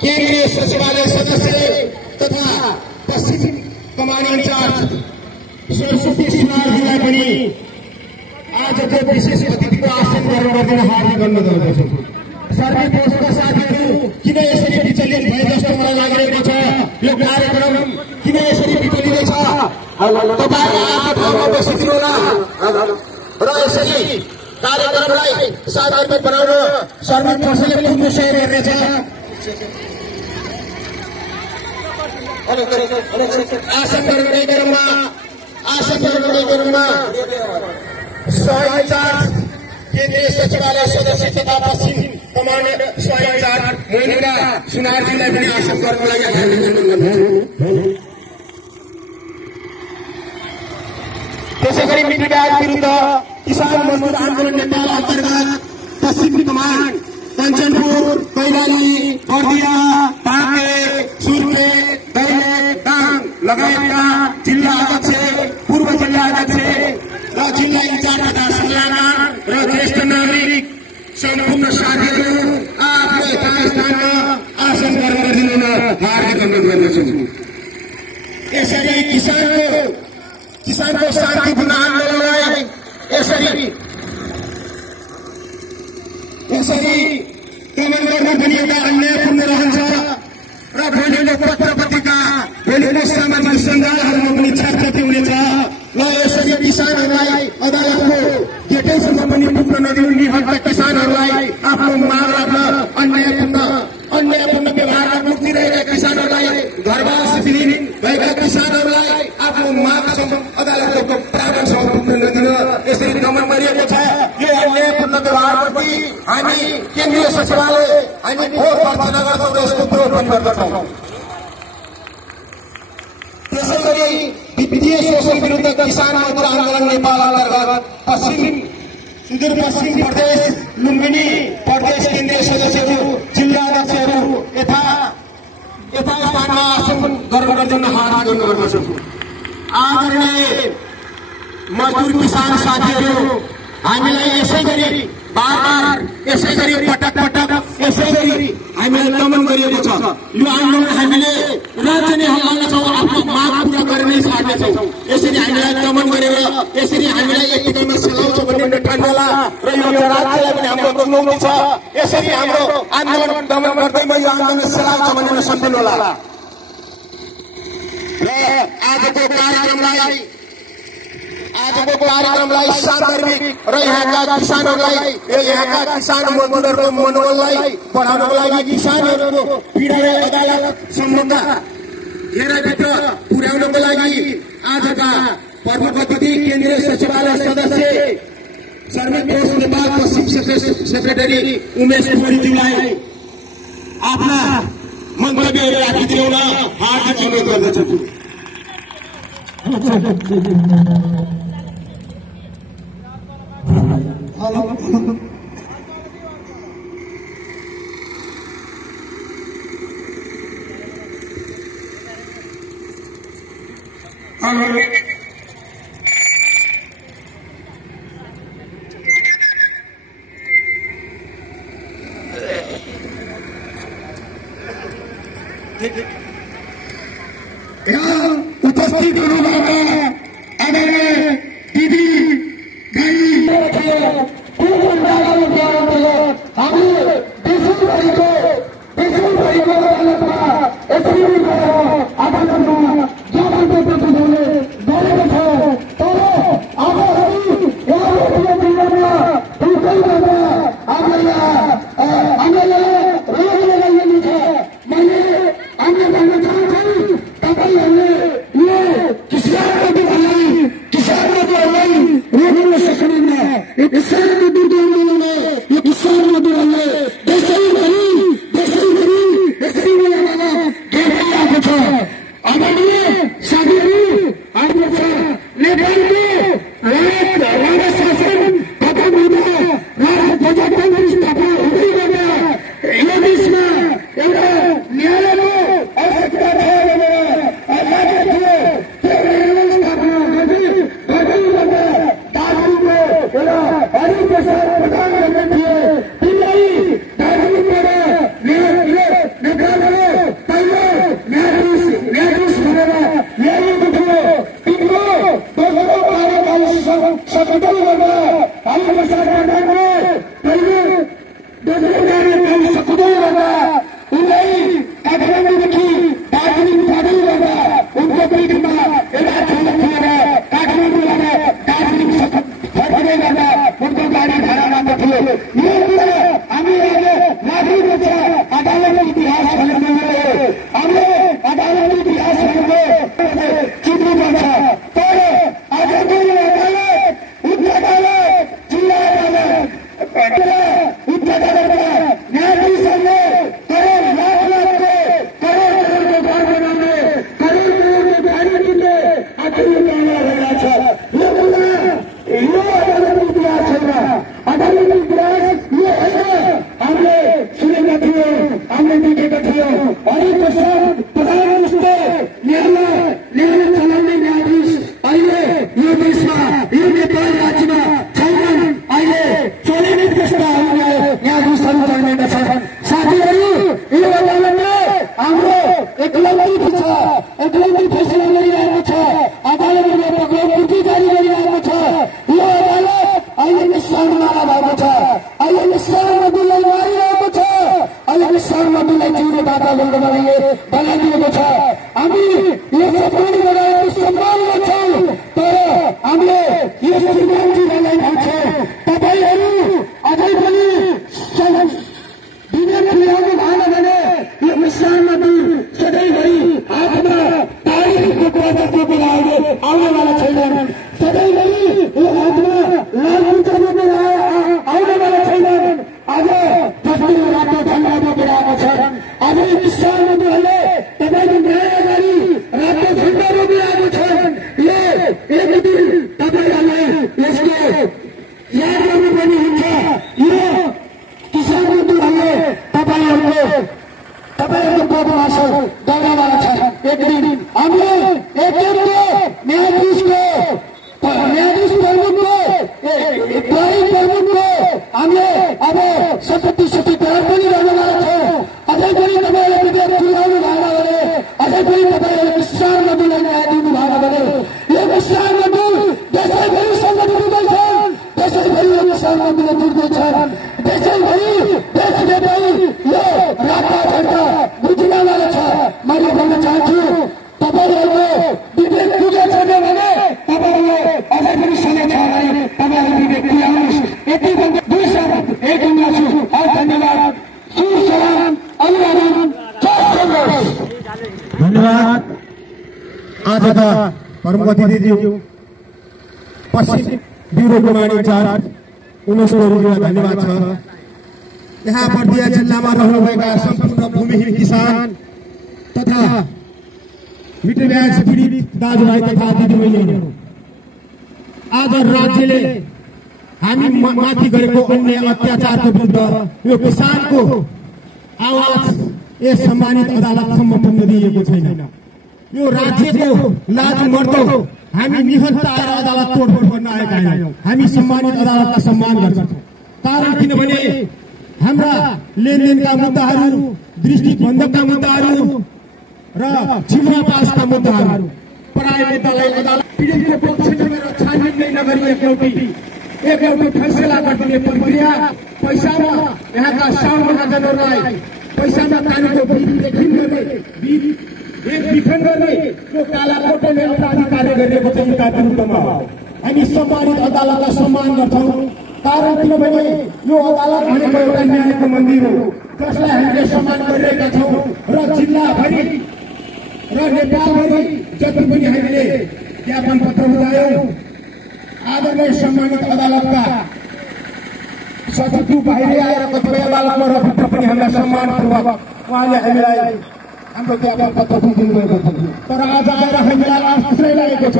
केन्द्रीय सचिवालय सदस्य तथा पश्चिम कमान इन्चार्ज सरस्वती सुनारजीलाई पनि आजको विशेष अतिथिको आसन ग्रहण गर्न हार्दिक अनुरोध गर्दछु। सर्वी पोस्टका साथीहरू, किन यसरी विचलित भए जस्तो मलाई लागिरहेको छ? यो कार्यक्रम किन यसरी विचलिँदैछ? तपाईँ आफ्नो ठाउँमा बसिदिनुहोला र यसरी कार्यक्रमलाई साधारण बनाउन सर्वी पोस्टले कुन सहयोग गर्नेछ? आसन ग्रहणकै क्रममा सहइन्चार्ज केन्द्रीय सचिवालय सदस्य तथा पश्चिम कमान सहइन्चार्ज मोनिका सुनारजीलाई पनि आसन ग्रहणको लागि हार्दिक अनुरोध गर्दछु। त्यसै गरी मिटिगाड विरुद्ध किसान मजदुर आन्दोलन नेपाल अन्तर्गत पश्चिम कमान कञ्चनपुर, कैलाली, बर्दिया, पाके, सुर्खे, दैलेख, दाङ लगायतका जिल्ला अध्यक्ष, पूर्व जिल्ला अध्यक्ष र जिल्ला इन्चार्ज तथा सल्लाहकार र ज्येष्ठ नागरिक सम्पूर्ण साथीहरू आफ्नो यथास्थानमा आसन ग्रहण गरिदिन हार्दिक अनुरोध गर्दछु। यसरी किसानको शान्तिपूर्ण आन्दोलनलाई यसरी दमन गर्न पनि एउटा अन्यायपूर्ण रहन्छ र भोलिको पत्र पत्रिका, भोलिको सामाजिक सञ्जालहरूमा पनि चर्चा हुनेछ र यसरी किसानहरूलाई अदालतको गेटैसम्म पनि पुग्न नदिनु निहत्ता किसानहरूलाई आफ्नो माग राख्न अन्यायपूर्ण व्यवहारमा मुक्ति रहेका किसानहरूलाई घरवासविहीन भएका किसानहरूलाई आफ्नो मागसम्म अदालतको प्रावधानसम्म पुग्न नदिन यसरी दमन गरिएको छ। यो अन्यायपूर्ण व्यवहारप्रति हामी केन्द्रीय सचिवालय हामी फोहोर पर्चना गर्छौँ र यसको विरोध पनि गर्दछौँ। त्यसै गरी वित्तीय शोषण विरुद्ध किसान मजदुर आन्दोलन नेपाल अन्तर्गत सुदूरपश्चिम प्रदेश लुम्बिनी प्रदेश केन्द्रीय सदस्यहरू, जिल्ला अध्यक्षहरू यथास्थानमा आसन ग्रहण गरिदिन हार्दिक अनुरोध गर्दछु। आदरणीय मजदुर किसान साथीहरू, हामीलाई यसै गरी बार यसै गरी पटक यसै गरी हामीलाई दमन गरिएको छ। यो आन्दोलन हामीले राज्य नै हल्लाउनेछौँ, आफ्नो माग पूरा गरेरै छाड्नेछौँ। यसरी हामीलाई दमन गरेर यसरी हामीलाई एकीकरणमा चलाउँछ भन्ने ठान्नुहोला र यो राज्यलाई पनि हाम्रो चुनौती छ। यसरी हाम्रो आन्दोलन दमन गर्दैमा यो आन्दोलन चलाउँछ भनेर सम्झिनुहोला र आजको कार्यक्रमलाई सान्दर्भिक र यहाँका किसानहरूलाई यहाँका किसान मजदुरहरूको मनोबललाई बढाउनको लागि किसानहरूको पीडालाई अदालतसम्मका घेराभित्र पुर्याउनको लागि आजका प्रमुख अतिथि केन्द्रीय सचिवालय सदस्य सर्वी पोस्ट नेपाल पश्चिम सेक्रेटरी उमेश पुरीज्यूलाई आफ्ना मन्तव्यहरू राखिदिउन हार्दिक अनुरोध गर्दछु। उपस्थित हुनुभएका आदरणीय दिदी हामी यो किसान मजदूर आन्दोलनले यो किसान मजदूरहरूले देशैभरि यसरी बेलामा घेरिरहेको छ। आदरणीय साथीहरू, हाम्रो छ नेपालको राजा शासन खतम हुँदा प्रजातन्त्र स्थापना हुँदै गर्दा यो देशमा एउटा न्यायालयको आवश्यकता छ भनेर लागेको थियो। त्यो न्यायालय स्थापना गर्दै गर्दा दार्जिलिङको एउटा हरिप्रसाद प्रधान गर्ने थिए। तिनलाई दार्जिलिङबाट नेपालले पहिलो न्यायाधीश भनेर ल्याएको थियो। तिनको दोस्रो कार्यकाल सकिँदै गर्दा हरिप्रसाद प्रधानले पहिलो दोस्रो कार्यकाल सकिँदै गर्दा उनलाई काठमाडौँदेखि दार्जिलिङ जाँदै गर्दा उनको पिठमा एउटा झोला थिएर काठमाडौँ लाएर दार्जिलिङ फर्किँदै गर्दा उनको गाडी भाडामा थियो। यो कुरा हामी अहिले नागरिक छ अदालतको इतिहास भनेको हामीले अदालतको इतिहास भनेको चिन्नुपर्छ। तर आजको यो अदालत उच्च अदालत जिल्ला अदालत उच्च अदालतका न्यायाधीशहरूले करोड लाख लाखको करोडको घर बनाउने करोडको गाडी किन्ने आखिर निर्णय छ। यो कुरा यो अदालतको इतिहास छैन। अदालतको इतिहास यो होइन। हामीले सुनेका थियौँ, हामीले देखेका थियौँ। हरिप्रसाद प्रधान जस्तो न्यायालय चलाउने न्यायाधीश अहिले यो देशमा यो नेपाल राज्यमा छैनन्। अहिले चलेको त्यस्ता न्यायाधीशहरू चल्नेका छन्। साथीहरू, यो अदालतले हाम्रो एकलौटी फैसला गरिरहेको छ। अदालतले पूर्ति जारी गरिरहेको छ। यो अदालत अहिले किसान मारा भएको छ। अहिले किसान मजदुरलाई मारिरहेको छ। अहिले किसान मजदुरलाई जिउने बाटो बनाइदिएको छ। हामी यो सम्मान बनाएको सम्मान गर्छौँ। तर हामीले यो श्रीमानजीलाई भन्छौँ, तपाईँहरू अझै पनि विवेक ल्याउनु भएन भने यो किसान मजदुर सधैँभरि हातमा तालिमको प्रजात बोकेर आउनेवाला छैनन्। सधैँभरि यो हातमा लाल पुच्छर बोकेर आउनेवाला छैनन्। आज जस्तो रातो झन्डा बोकेर आएको छन्। आज किसान मजदुरहरूले तपाईँको न्याय अगाडि रातो झन्डा बोकेर आएको छन्। यो एक दिन तपाईँहरूलाई यसको याद गर्नुपर्ने हुन्छ। यो किसान मजदुरहरूले तपाईँहरूको बदमास गर्नवाला छ। एक दिन हामीले एकजनाको न्यायाधीश प्रमुखको हामीले अब सती तयार पनि गर्नवाला छौँ। अझै पनि तपाईँहरूले विधेयक तुल्याउनु भएन भने, अझै पनि तपाईँहरूले किसान मजदुरलाई न्याय दिनु भएन भने यो किसान मजदुर देशैभरि सङ्गठित हुँदैछन्। देशैभरि यो किसान मजदुरले जुट्दैछन्। देशैभरि देशव्यापी यो रातो झन्डा बुझिनवाला छ। मैले भन्न चाहन्छु, तपाईँहरूको विवेक बुझेछ भने तपाईँहरूले अझै पनि समय छ भने तपाईँहरूले विवेक तुल्याउनुहोस्। यति भन्दा दुई शब्द एक हुँदा छु। धन्यवाद। सुर सलाम, अभिवादन, जय सङ्घर्ष। धन्यवाद। आज त प्रमुख अतिथिज्यू पश्चिम ब्युरो कमान्ड इन्चार्ज उमेश गौरीजीलाई धन्यवाद छ। यहाँ बर्दिया जिल्लामा रहनुभएका सम्पूर्ण भूमिहीन किसान तथा मित्रव्याज पीडित दाजुभाइ तथा दिदीबहिनीहरू, आज राज्यले हामी माथि गरेको अन्याय अत्याचारको विरुद्ध यो किसानको आवाज यस सम्मानित अदालतसम्म पुग्न दिएको छैन। यो राज्यको लाज मर्दो हामी निहत्ता आएर अदालत तोडफोड गर्न आएका होइनौँ। हामी सम्मानित अदालतलाई सम्मान गर्छौँ। कारण किनभने हाम्रा लेनदेनका मुद्दाहरू, दृष्टिबन्धकका मुद्दाहरू र छिमेकी पासका मुद्दाहरू पराय मुद्दालाई अदालत पीडितको पक्षमा छानबिन नै नगरी एकलौटी फैसला गर्ने प्रक्रिया पैसामा यहाँका साउन महाजनहरूलाई पैसामा कानुनको विधिदेखि एक विखण्ड गर्ने त्यो काला कोटोले अपराधी कार्य गरिएको चाहिँ यिनका विरुद्धमा हो। हामी सम्मानित अदालतलाई सम्मान गर्छौँ। कारण किनभने यो अदालत भनेको एउटा न्यायको मन्दिर हो, जसलाई हामीले सम्मान गरिरहेका छौँ। र जिल्लाभरि र नेपालभरि जति पनि हामीले ज्ञापन पत्र बुझायौँ, आदरणीय सम्मानित अदालतका सचिव बाहिर आएर कतिपय अदालतमा भित्र पनि हामीलाई सम्मानपूर्वक उहाँले हामीलाई हाम्रो ज्ञापन पत्र दिनुभएको थियो। तर आज आएर हामीलाई आश्रय लागेको छ।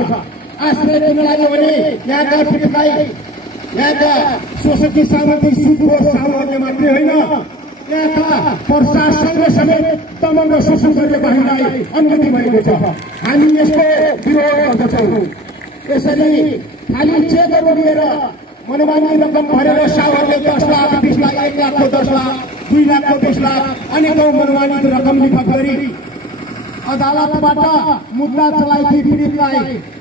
आश्रय दिन लाग्यो भने यहाँका पीडितलाई यहाँका शोषित सामग्री सुदूर सामूहले मात्रै होइन, यहाँका प्रशासनले समेत दमन र शोषण गरेको हामीलाई अनुमति भएको छ। हामी यसको विरोध गर्दछौँ। यसरी खाली चेकहरू लिएर मनमानी रकम भरेर साहुहरूले 10 लाख 20 लाख 1 लाखको 10 लाख 2 लाखको 20 लाख अनेकौं मनमानीको रकम लिफाफ गरी अदालतबाट मुद्दा चलाएकी पीडितलाई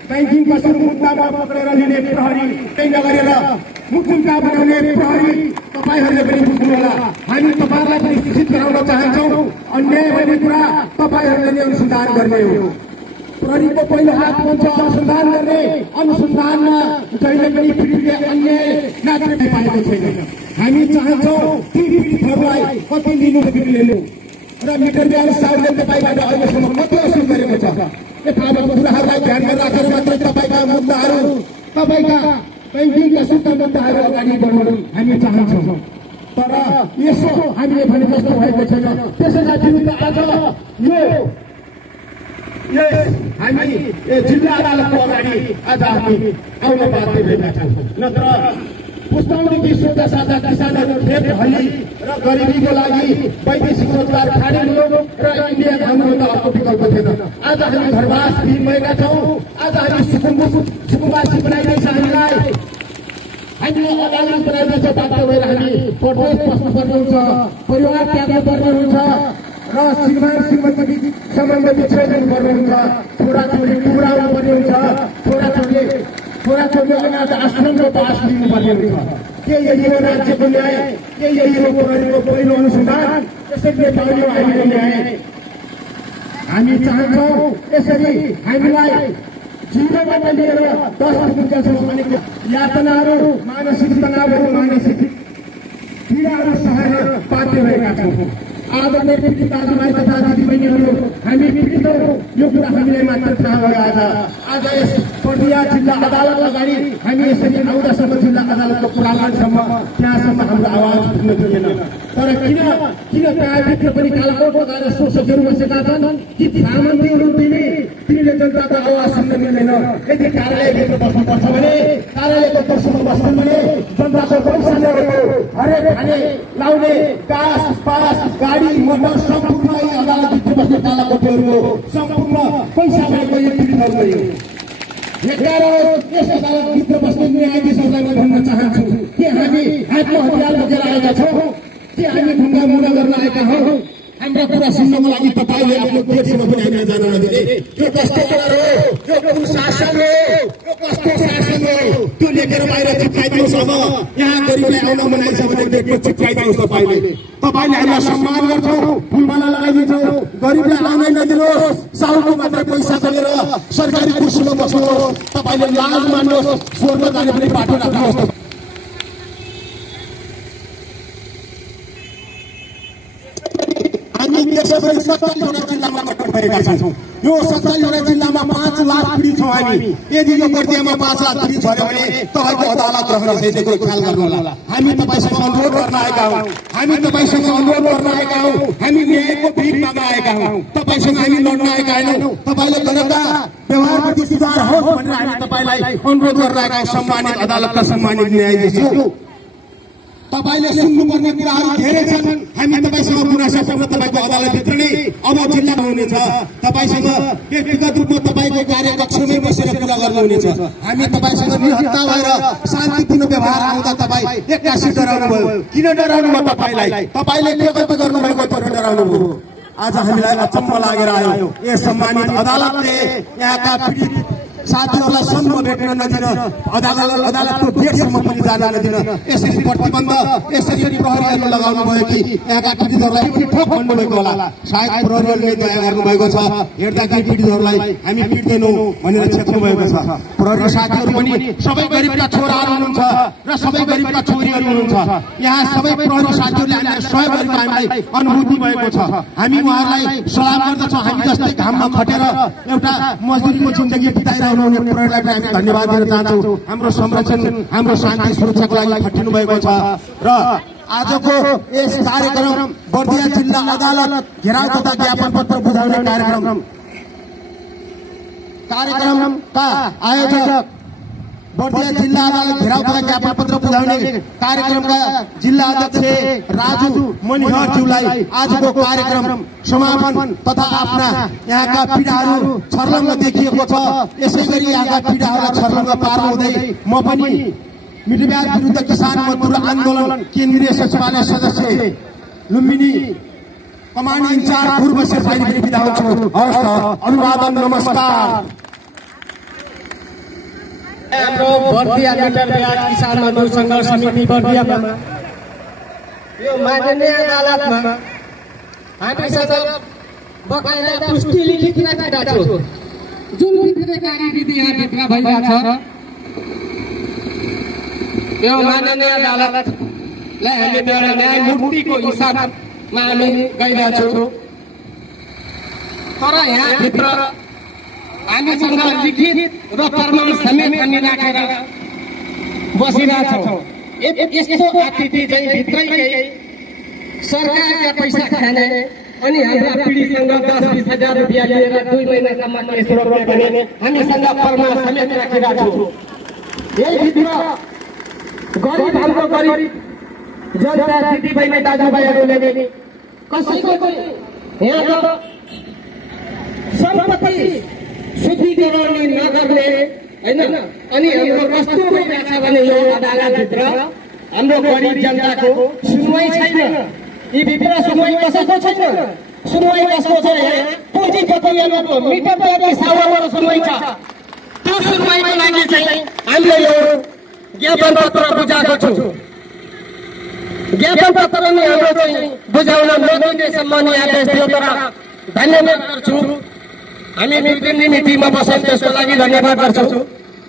बैंकिङ कसुर मुद्दामा पक्रेर लिने प्रहरी, त्यही नगरेर मुद्दा बनाउने प्रहरी तपाईहरूले पनि बुझ्नुहोला। हामी तपाईहरूलाई पनि शिक्षित गराउन चाहन्छौँ। अन्याय भन्ने कुरा तपाईहरूले नै अनुसन्धान गर्ने हो। प्रहरीको पहिलो हात भन्छ अनुसन्धान गर्ने। अनुसन्धानमा जहिले पनि पीडितले अन्याय नागरिक पाएको छैन। हामी चाहन्छौँ ती पीडितहरूलाई कति लिनु पीडितले र मिटर ब्याज साउले तपाईँबाट अहिलेसम्म कति असुल गरेको छ। यथावत कुराहरूलाई ध्यानमा राखेर मात्रै तपाईँका मुद्दाहरू, तपाईँका बैंकिङ कसुरका मुद्दाहरू अगाडि बढाउन हामी चाहन्छौँ। तर यसो हामीले भने जस्तो भएको छैन। त्यसैका विरुद्ध आज हामी जिल्ला अदालतको अगाडि आज हामी आउन बाध्य भएका छौँ। नत्र पुस्ताउनेकी सोझा साझा किसानहरू खेत हली र गरिबीको लागि वैदेशिक रोजगार खाने लोक र इन्डिया हाम्रो त अर्को विकल्प थिएन। आज हामी घरवास भएका छौँ। आज हामी सुकुम्बासी बनाइदिन्छ। हामीले अदालत बनाइदिन्छ। बाध्य भएर हामी परदेश बस्नुपर्ने हुन्छ, परिवार त्याग्नु पर्ने हुन्छ र श्रीमान श्रीमती सम्बन्ध विच्छेदन पर्ने हुन्छ। छोराछोरी टुक्राउनु पर्ने हुन्छ। छोराछोरीले अनाथ आश्रमको आश लिनुपर्ने हुन्छ। के यही हो राज्यको न्याय? के यही हो प्रहरीको पहिलो अनुसन्धान? त्यसैले पाइयो हामीले न्याय। हामी चाहन्छौँ यसरी हामीलाई जीवनबाट लिएर 10 वर्षसम्म अनेक यातनाहरू, मानसिक तनावहरू, मानसिक पीडाहरू सहेर बाध्य भएका छौँ। आदरणीय पीडित दाजुभाइ तथा दिदीबहिनीहरू, हामी पीडित हौँ यो कुरा हामीलाई मात्र थाहा भयो। आज यस पर्दिया जिल्ला अदालत अगाडि हामी यसरी आउँदासम्म जिल्ला अदालतको प्राङ्गणसम्म त्यहाँसम्म हाम्रो आवाज पुग्न दिएन। तर किन त्यहाँभित्र पनि कालकोट लगाएर शोषकहरू बसेका छन्? ती महामन्त्रीहरू तिनीले जनताको आवाज सुन्न मिल्दैन। यदि कार्यालयभित्र बस्नुपर्छ भने कार्यालयको कुर्सीमा बस्छन् भने जनताको पैसा ल्याएको हरेक खाने लाउने गास पास गाडी मोटर सम्पूर्ण अदालतभित्र बस्ने कालाकोटीहरूको सम्पूर्ण पैसा भएको यो पीडितहरूलाई यस अदालतभित्र बस्ने न्यायाधीशहरूलाई म भन्न चाहन्छु कि हामी हातमा हतियार बोकेर आएका छौँ कि हामी ढुङ्गा मुना गर्न आएका हौँ? हाम्रा कुरा सुन्नको लागि तपाईँले आफ्नो देशमा पनि हामीलाई जान नदिने। यो कस्तो कुरा हो? यो कुन शासन हो? यो कस्तो शासन हो? त्यो लेखेर बाहिर चिप्काइदिनुहोस्। अब यहाँ गरिबलाई आउन मनाइन्छ भने गेटको चिप्काइदिनुहोस्। तपाईँले हामीलाई सम्मान गर्छौँ, फुलमाला लगाइदिन्छौँ। गरिबलाई आउनै नदिनुहोस्। साहुको मात्रै पैसा चलेर सरकारी कुर्सीमा बस्नुहोस्। तपाईँले लाज मान्नुहोस्। स्वर्ग जाने पनि बाटो राख्नुहोस्। हामी देशभरि 47वटा जिल्लामा गठन भएका छौँ। यो 47वटा जिल्लामा 5 लाख पीडित छौँ हामी। यदि यो पर्दियामा 5 लाख पीडित भयो भने तपाईँको अदालत रहन छैन, कुरो ख्याल गर्नुहोला। हामी तपाईँसँग अनुरोध गर्न आएका हौँ। हामी न्यायको भिख माग्न आएका हौँ। तपाईँसँग हामी लड्न आएका होइनौँ। तपाईँले गरेका व्यवहारप्रति सुधार होस् भनेर हामी तपाईँलाई अनुरोध गर्न आएका हौँ। सम्मानित अदालतका सम्मानित न्यायाधीशहरू, तपाईँले सुन्नुपर्ने कुराहरू धेरै छन्। हामी तपाईँसँग गुनासो गर्न तपाईँको अदालतभित्र नै अब जिल्लामा हुनेछ। तपाईँसँग व्यक्तिगत रूपमा तपाईँको कार्यकक्षमै बसेर कुरा गर्नुहुनेछ। हामी तपाईँसँग निहत्ता भएर शान्तिपूर्ण व्यवहार आउँदा तपाईँ एक्कासी डराउनु भयो। किन डराउनु भयो? तपाईँले के गल्ती गर्नुभएको थियो डराउनु भयो? आज हामीलाई अचम्म लागेर आयो। यो सम्मानित अदालतले यहाँका पीडित साथीहरूलाई सम्म भेट्न नदिन, अदालतको गेटसम्म पनि जान नदिन यसरी प्रतिबन्ध, यसरी प्रहरीहरूले लगाउनु भयो कि यहाँका पीडितहरूलाई पनि ठोक भन्नुभएको होला। सायद प्रहरीहरूले दया गर्नुभएको छ। हेर्दाखेरि पीडितहरूलाई हामी पिट्दैनौँ भनेर छेक्नु भएको छ। प्रहरी साथीहरू पनि सबै गरिबका छोराहरू हुनुहुन्छ र सबै गरिबका छोरीहरू हुनुहुन्छ। यहाँ सबै प्रहरी साथीहरूले हामीलाई सहयोग गरेको हामीलाई अनुभूति भएको छ। हामी उहाँहरूलाई सलाम गर्दछौँ। हामी जस्तै घाममा खटेर एउटा मजदुरीको जिन्दगी बिताइरहेको बनाउने प्रहरीलाई पनि हामी धन्यवाद दिन चाहन्छौँ। हाम्रो संरक्षण हाम्रो शान्ति सुरक्षाको लागि खटिनु भएको छ र आजको यस कार्यक्रम बर्दिया जिल्ला अदालत घेराउ तथा ज्ञापन पत्र बुझाउने कार्यक्रमका आयोजक बर्दिया जिल्ला अदालत घेराउ तथा ज्ञापन पत्र बुझाउने कार्यक्रमका जिल्ला अध्यक्ष राजु मनिहरज्यूलाई आजको कार्यक्रम समापन तथा आफ्ना यहाँका पीडाहरू छर्लङ्ग देखिएको छ। यसै गरी यहाँका पीडाहरूलाई छर्लङ्ग पार्नु हुँदै म पनि मिडियावाद विरुद्ध किसान मजदुर आन्दोलन केन्द्रीय सचिवालय सदस्य लुम्बिनी कमान्ड इन्चार्ज पूर्व शेर्पाली पनि बिदा हुन्छु। हवस् त, अभिवादन, नमस्कार। हाम्रो बर्दिया मिटरवाद किसान मजदुर संघर्ष समिति बर्दियामा यो माननीय अदालतमा हामीसँग बकाइदा पुष्टि लिखित राखेका छौँ। जुन भित्री कार्यविधि यहाँभित्र भइरहेछ यो माननीय अदालतलाई हामीले एउटा न्यायमूर्तिको हिसाबमा हामी गइरहेछौँ। तर यहाँभित्र हामीसँग लिखित र प्रमाण समेत हामी राखेर बसिरहेछौँ। यस्तो आकृति चाहिँ भित्रैकै सरकारका पैसा खाने अनि हाम्रा पीडितसँग 10-20 हजार रुपियाँ लिएर 2 महिनासम्म केस रोक्ने भने हामीसँग प्रमाण समेत राखिरहेछौँ। यही भित्र गरिब हाम्रो गरिब जनता दिदीबहिनी दाजुभाइहरूले कसैको यहाँको सम्पत्ति शुद्धिकरण नगर्ने होइन अनि हाम्रो कस्तो भइरहेछ भने यो अदालतभित्र हाम्रो गरिब जनताको सुनवाई छैन। यी भित्र सुनवाई कसैको छैन। सुनवाई कसको छ? पुँजीपतिहरूको मिटरवादी सावरको सुनवाई छ। त्यो सुनवाईको लागि चाहिँ हामीले यो ज्ञापन पत्र बुझाएको छौँ। ज्ञापन पत्र पनि हाम्रो चाहिँ बुझाउन नदिनेसम्म आदेश दियो तर धन्यवाद गर्छु। हामी निर्णय मितिमा बस्छौँ त्यसको लागि धन्यवाद गर्छौँ।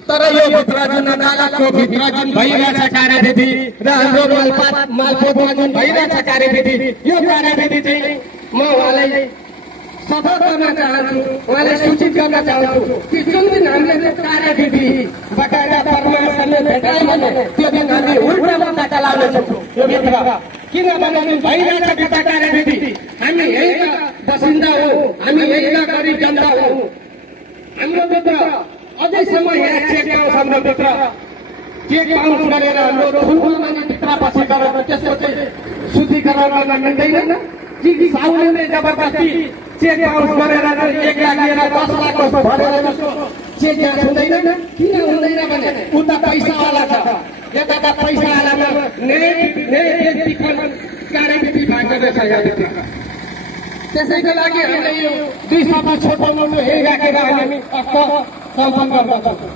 तर यो भित्र जुन अदालतको भित्र जुन भइरहेछ कार्यविधि र हाम्रो मालपोतमा जुन भइरहेछ कार्यविधि यो कार्यविधि चाहिँ म उहाँलाई सपोर्ट गर्न चाहन्छु, उहाँलाई सूचित गर्न चाहन्छु कि जुन दिन हामीले त्यो कार्यविधि बकायदा प्रमाण समेत भेटायौँ भने त्यो दिन हामी उल्टा मुद्दा चलाउनेछौँ यो भित्र। किनभने जुन भइरहेछ भित्र कार्यविधि हामी यहीँका बसिन्दा हो, हामी यहीँका गरिब जनता हो। हाम्रो भित्र अझैसम्म यहाँ चेक बाउन्स हाम्रो भित्र चेक बाउन्स गरेर हाम्रो ठुल्ठुलो मान्छे भित्र बसेर त्यसको चाहिँ शुद्धिकरण गर्न मिल्दैन कि साउले जबरजस्ती चेक बाउन्स गरेर 1 लाख लिएर 10 लाख भरेर जस्तो चेक बाउन्स हुँदैन। किन हुँदैन भने उता पैसावाला छ, यता पैसावालामा कार्यविधि भएको रहेछ यहाँभित्र। त्यसैको लागि हामीले यो 2 शब्द छोटो मोटो यही राखेर हामी सम्पन्न गर्न सक्छौँ।